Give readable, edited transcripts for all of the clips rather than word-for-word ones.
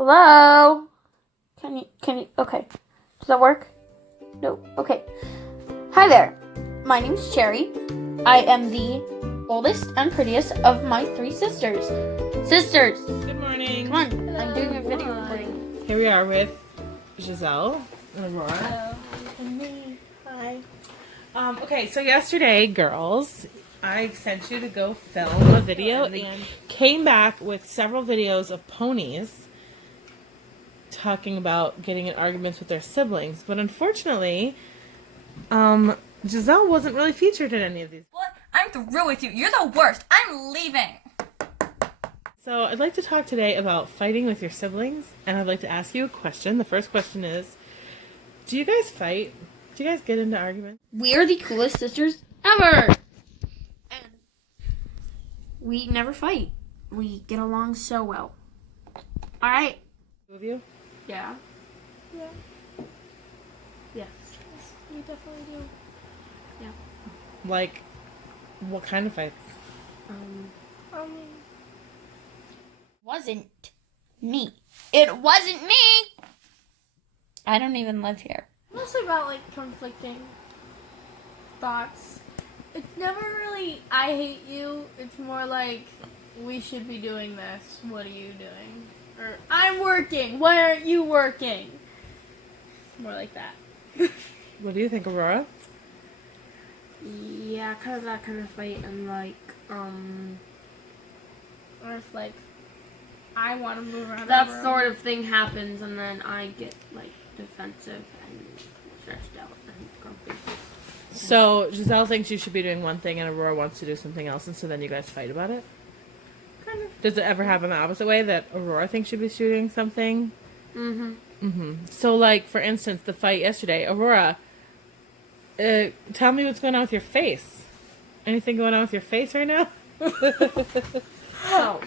Hello? Can you, okay. Does that work? No, okay. Hi there. My name's Cherry. I am the oldest and prettiest of my 3 sisters. Sisters! Good morning. Come on, hello. I'm doing a video recording. Here we are with Giselle and Aurora. Hello. And me. Hi. Okay, so yesterday, girls, I sent you to go film a video and came back with several videos of ponies talking about getting in arguments with their siblings. But unfortunately, Giselle wasn't really featured in any of these. What? I'm through with you. You're the worst. I'm leaving. So I'd like to talk today about fighting with your siblings, and I'd like to ask you a question. The first question is, do you guys fight? Do you guys get into arguments? We are the coolest sisters ever! And we never fight. We get along so well. Alright. Two of you? Yeah. Yeah. Yes. We definitely do. Yeah. Like, what kind of fights? Wasn't me. It wasn't me! I don't even live here. Mostly about like conflicting thoughts. It's never really I hate you. It's more like we should be doing this. What are you doing? Or I'm working. Why aren't you working? More like that. What do you think, Aurora? Yeah, kind of that kind of fight and like, Or if like I want to move around. that the room. sort of thing happens and then I get like defensive and stressed out and grumpy. So, Giselle thinks you should be doing one thing and Aurora wants to do something else, and so then you guys fight about it? Kind of. Does it ever happen the opposite way, that Aurora thinks she'd be shooting something? Mm-hmm. So, like, for instance, the fight yesterday, Aurora, tell me what's going on with your face. Anything going on with your face right now? So,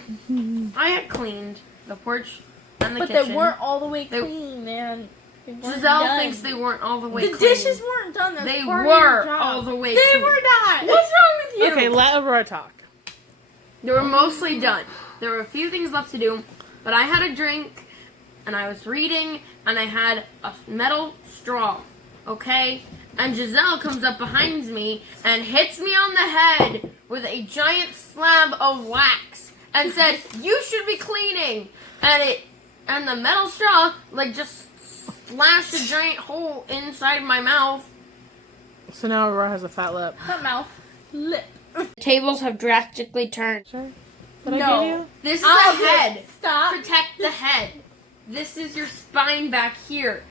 I had cleaned the porch and the But kitchen. they weren't all the way They- clean, man. They weren't Giselle done. thinks they weren't all the way The clean. dishes weren't done. That's They part of your were job. all the way They clean. were not. What's wrong with you? Okay, let Aurora talk. They were mostly done. There were a few things left to do, but I had a drink, and I was reading, and I had a metal straw, okay? And Giselle comes up behind me and hits me on the head with a giant slab of wax and said, "You should be cleaning." And the metal straw, like, just slashed a giant hole inside my mouth. So now Aurora has a fat lip. Not mouth. Lip. Tables have drastically turned. Sure. What I gave you? This is I'll the head. Stop. Protect the head. This is your spine back here.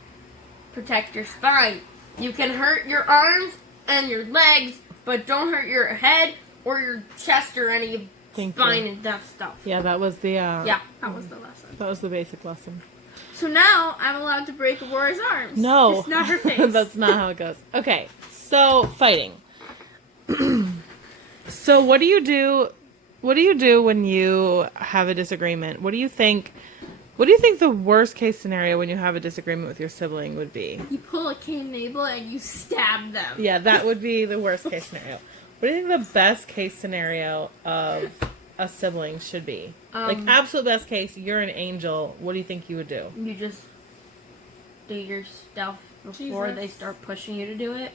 Protect your spine. You can hurt your arms and your legs, but don't hurt your head or your chest or any Thank spine you. and that stuff. Yeah, that was the, Yeah. That was the lesson. that was the basic lesson. So now I'm allowed to break Aurora's arms. No. It's not her face. That's not how it goes. Okay, so fighting. So what do you do? What do you do when you have a disagreement? What do you think the worst case scenario when you have a disagreement with your sibling would be? You pull a Cain and Abel and you stab them. Yeah, that would be the worst case scenario. What do you think the best case scenario of a sibling should be? Like, absolute best case, you're an angel. What do you think you would do? You just do your stuff before Jesus. they start pushing you to do it.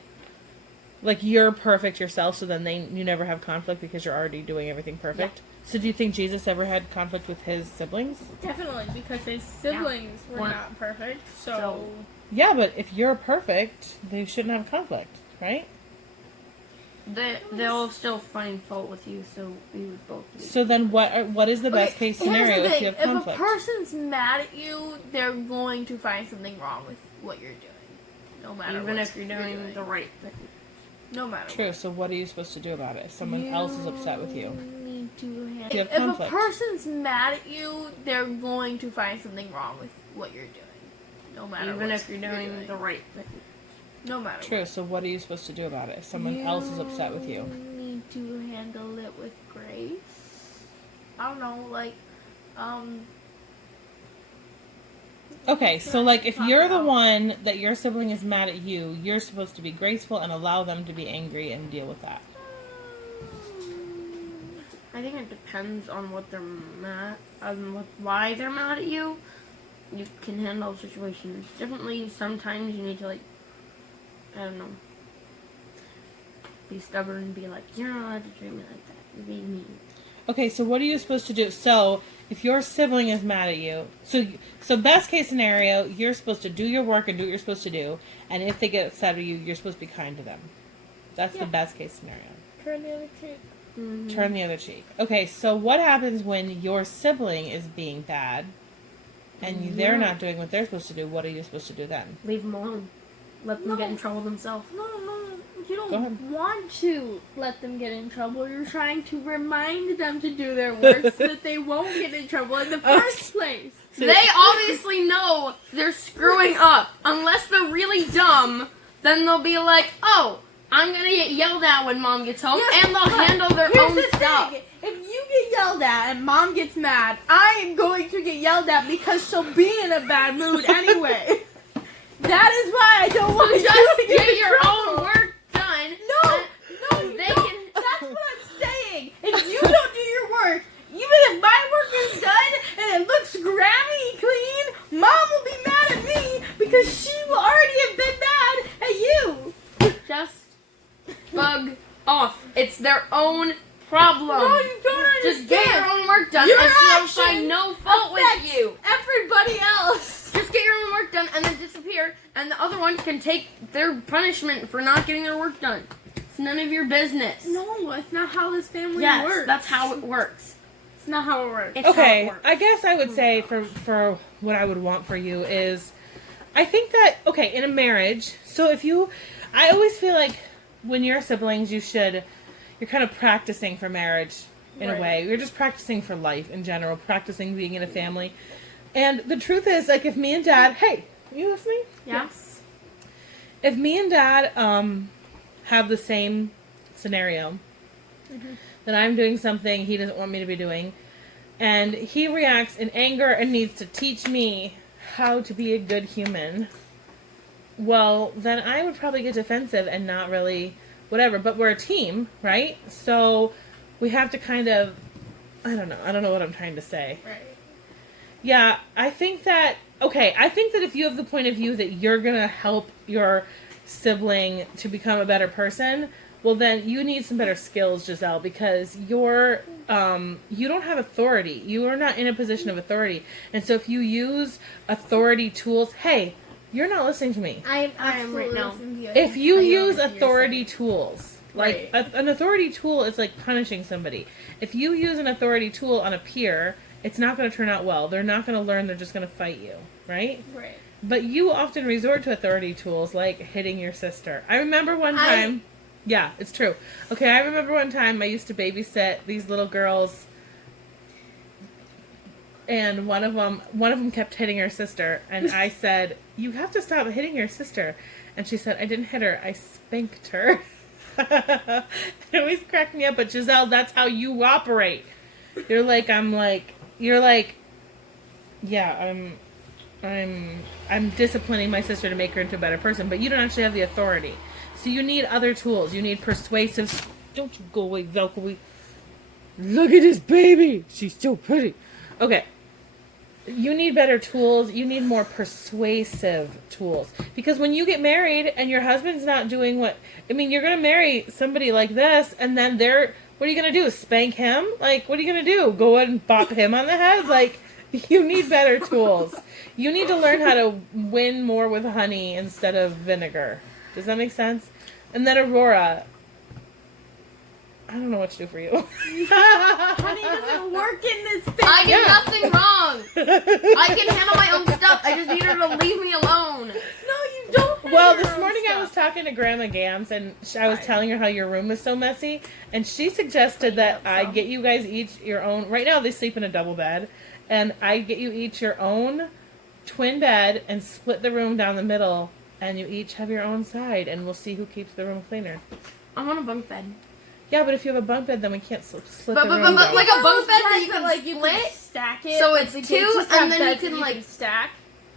Like, you're perfect yourself, so then you never have conflict because you're already doing everything perfect. So do you think Jesus ever had conflict with his siblings? Definitely, because his siblings were What? not perfect. So So- Yeah, but if you're perfect, they shouldn't have conflict, right? They'll still find fault with you, so we would both be. So then what is the best Okay, case here's the scenario if thing. you have If a conflict? person's mad at you, they're going to find something wrong with what you're doing. No matter Even what if you're doing the right thing. No matter True, so what are you supposed to do about it if someone else is upset with you? Need to handle. You have If a conflict. person's mad at you, they're going to find something wrong with what you're doing. No matter Even what if you're doing the right thing. No matter True, so what are you supposed to do about it if someone else is upset with you? Need to handle it with grace. I don't know, like, Okay, so like if you're the one that your sibling is mad at you, you're supposed to be graceful and allow them to be angry and deal with that. I think it depends on what they're why they're mad at you. you can handle situations differently. Sometimes you need to, like, I don't know, be stubborn and be like, you're not allowed to treat me like that. You're being mean. Okay, so what are you supposed to do? So, if your sibling is mad at you, so best case scenario, you're supposed to do your work and do what you're supposed to do, and if they get upset at you, you're supposed to be kind to them. That's the best case scenario. Turn the other cheek. Mm-hmm. Turn the other cheek. Okay, so what happens when your sibling is being bad, and they're not doing what they're supposed to do? What are you supposed to do then? Leave them alone. Let them get in trouble themselves. No, you Go don't ahead. want to let them get in trouble. You're trying to remind them to do their work so that they won't get in trouble in the first place. They obviously know they're screwing up. Unless they're really dumb, then they'll be like, oh, I'm going to get yelled at when Mom gets home, and they'll handle their Here's own the stuff. thing. If you get yelled at and Mom gets mad, I am going to get yelled at because she'll be in a bad mood anyway. That is why I don't want So you just to get in your trouble. own work done. No, you They don't. can- That's what I'm saying. If you don't do your work, even if my work is done and it looks grabby clean, Mom will be mad at me because she will already have been mad at you. Just bug off. It's their own problem. No, you don't understand. Just get your own work done, Your and she'll action find no fault with affects you. everybody else. Just get your own work done and then disappear, and the other one can take their punishment for not getting their work done. It's none of your business. No, it's not how this family Yes, works. that's how it works. It's not how it works. It's how it Okay, works. I guess I would say for what I would want for you is, I think that, okay, in a marriage, so I always feel like when you're siblings, you're kind of practicing for marriage in a way. You're just practicing for life in general, practicing being in a family. And the truth is, like, if me and Dad, hey, are you listening? Yes. If me and Dad have the same scenario, that I'm doing something he doesn't want me to be doing, and he reacts in anger and needs to teach me how to be a good human, well, then I would probably get defensive and not really whatever. But we're a team, right? So we have to kind of, I don't know what I'm trying to say. Right. Yeah, I think that if you have the point of view that you're going to help your sibling to become a better person, well, then you need some better skills, Giselle, because you don't have authority. You are not in a position of authority. And so if you use authority tools, hey, you're not listening to me. I am absolutely right now. listening If you use authority tools, like Right. an authority tool is like punishing somebody. If you use an authority tool on a peer, it's not going to turn out well. They're not going to learn. They're just going to fight you, right? Right. But you often resort to authority tools like hitting your sister. I remember one time. Yeah, it's true. Okay, I remember one time I used to babysit these little girls, and one of them kept hitting her sister, and I said, "You have to stop hitting your sister." And she said, "I didn't hit her. I spanked her." It always cracked me up. But Giselle, that's how you operate. You're like, yeah, I'm disciplining my sister to make her into a better person, but you don't actually have the authority. So you need other tools. You need persuasive. Don't you go away, Velcro. Look at this baby. She's so pretty. Okay. You need better tools. You need more persuasive tools. Because when you get married and your husband's not doing you're going to marry somebody like this, and then what are you going to do? Spank him? Like, what are you going to do? Go and bop him on the head? Like, you need better tools. You need to learn how to win more with honey instead of vinegar. Does that make sense? And then Aurora, I don't know what to do for you. Honey doesn't work in this thing. I did nothing wrong. I can handle my own stuff. I just need her to leave me alone. No, you don't. Well, have your this own morning I was stuff. talking to Grandma Gams, and I was telling her how your room is so messy, and she suggested that I get you guys each your own. Right now they sleep in a double bed, and I get you each your own twin bed and split the room down the middle, and you each have your own side, and we'll see who keeps the room cleaner. I want a bunk bed. Yeah, but if you have a bunk bed, then we can't split But the room down. like a bunk bed that you Beds can like you split. can stack it. So it's Like, two, just have and then you beds can, that like, stack.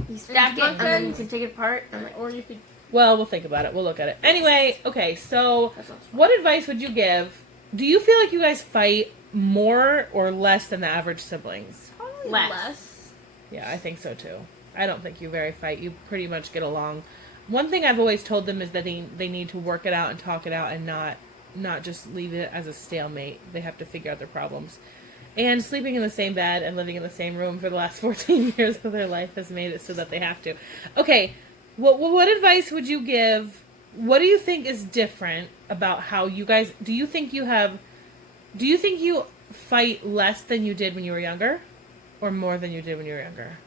You stack it, bunk and then you beds. can take it apart. And like, Or you could. Well, we'll think about it. We'll look at it. Anyway, okay, so that sounds fun. what advice would you give? Do you feel like you guys fight more or less than the average siblings? Probably Less. Yeah, I think so too. I don't think you very fight. You pretty much get along. One thing I've always told them is that they need to work it out and talk it out and not just leave it as a stalemate. They have to figure out their problems. And sleeping in the same bed and living in the same room for the last 14 years of their life has made it so that they have to. Okay, what advice would you give? What do you think is different about how you guys... Do you think you fight less than you did when you were younger? Or more than you did when you were younger?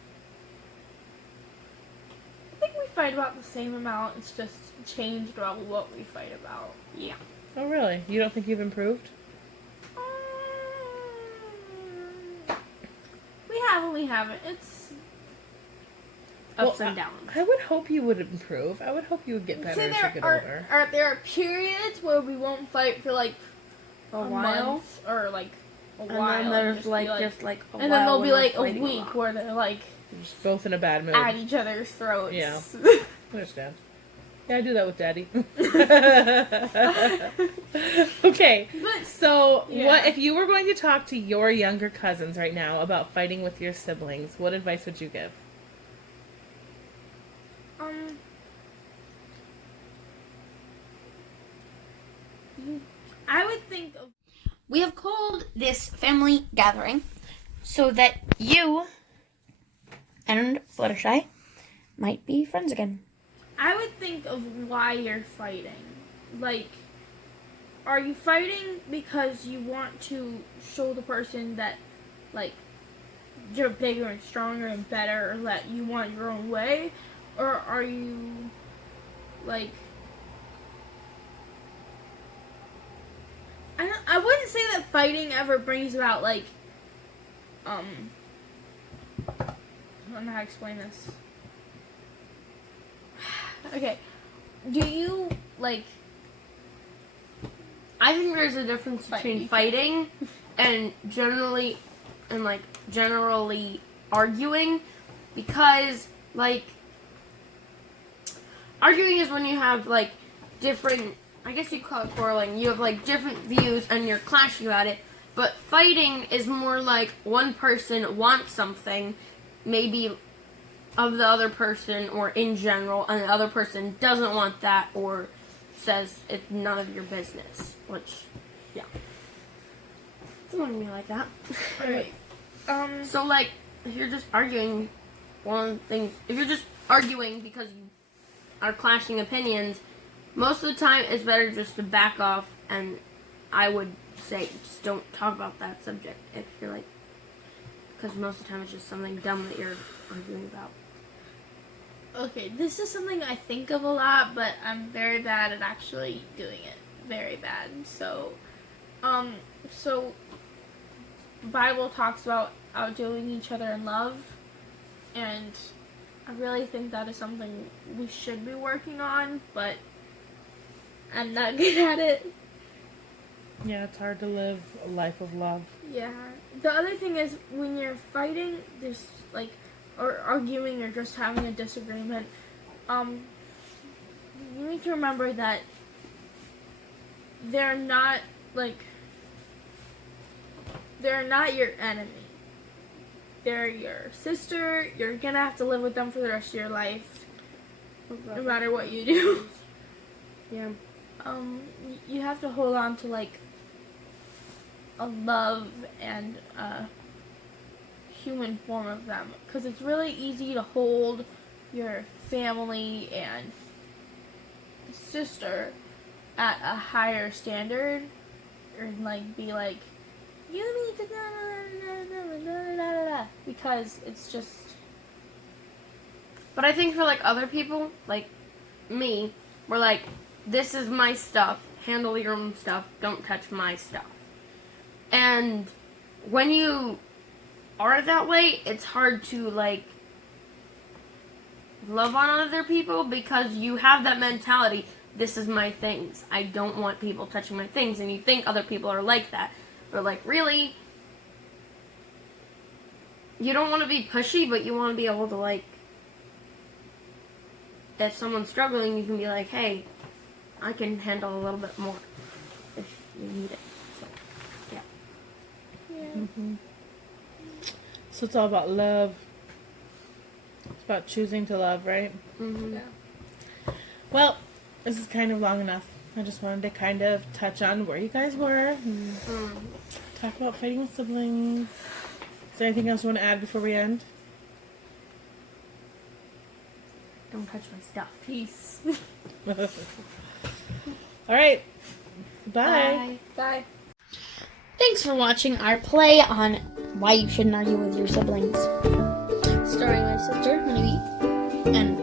I think we fight about the same amount. It's just changed about what we fight about. Yeah. Oh, really? You don't think you've improved? We haven't. It's Ups and downs. I would hope you would improve. I would hope you would get better as you get older. There are periods where we won't fight for like A while. month or like a And while. then there's just like, be just like a while. and then there'll when be we're like a fighting week lot. where they're like You're just both in a bad mood. at each other's throats. Yeah. I understand. Yeah, I do that with Daddy. Okay, But so Yeah. what if you were going to talk to your younger cousins right now about fighting with your siblings? What advice would you give? I would think of We have called this family gathering so that you and Fluttershy might be friends again. I would think of why you're fighting. Like, are you fighting because you want to show the person that, like, you're bigger and stronger and better, or that you want your own way? Or are you, like, I wouldn't say that fighting ever brings about, like, I don't know how to explain this. Okay, do you, like... I think there's a difference between fighting and generally arguing, because like arguing is when you have like different, I guess you call it quarreling, you have like different views and you're clashing about it, but fighting is more like one person wants something, maybe of the other person or in general, and the other person doesn't want that or says it's none of your business, which, yeah. Doesn't want to be like that. Right. So, like, if you're just arguing, if you're just arguing because you are clashing opinions, most of the time it's better just to back off, and I would say just don't talk about that subject if you're like, because most of the time it's just something dumb that you're arguing about. Okay, this is something I think of a lot, but I'm very bad at actually doing it. Very bad. So the Bible talks about outdoing each other in love, and I really think that is something we should be working on, but I'm not good at it. Yeah, it's hard to live a life of love. Yeah. The other thing is, when you're fighting, there's like, or arguing or just having a disagreement, you need to remember that they're not your enemy. They're your sister. You're gonna have to live with them for the rest of your life, no matter what you do. Yeah. You have to hold on to like a love and human form of them, because it's really easy to hold your family and sister at a higher standard and like be like, you need to because it's just. But I think for like other people, like me, we're like, this is my stuff, handle your own stuff, don't touch my stuff. And when you are that way, it's hard to like love on other people because you have that mentality, this is my things, I don't want people touching my things, and you think other people are like that. But like, really, you don't want to be pushy, but you want to be able to like, if someone's struggling, you can be like, hey, I can handle a little bit more if you need it. So, yeah. Yeah. Mm-hmm. So it's all about love. It's about choosing to love, right? Mm-hmm. Well, this is kind of long enough. I just wanted to kind of touch on where you guys were and talk about fighting with siblings. Is there anything else you want to add before we end? Don't touch my stuff. Peace. All right. Bye. Bye. Thanks for watching our play on why you shouldn't argue with your siblings. Starring my sister, Honeybee, and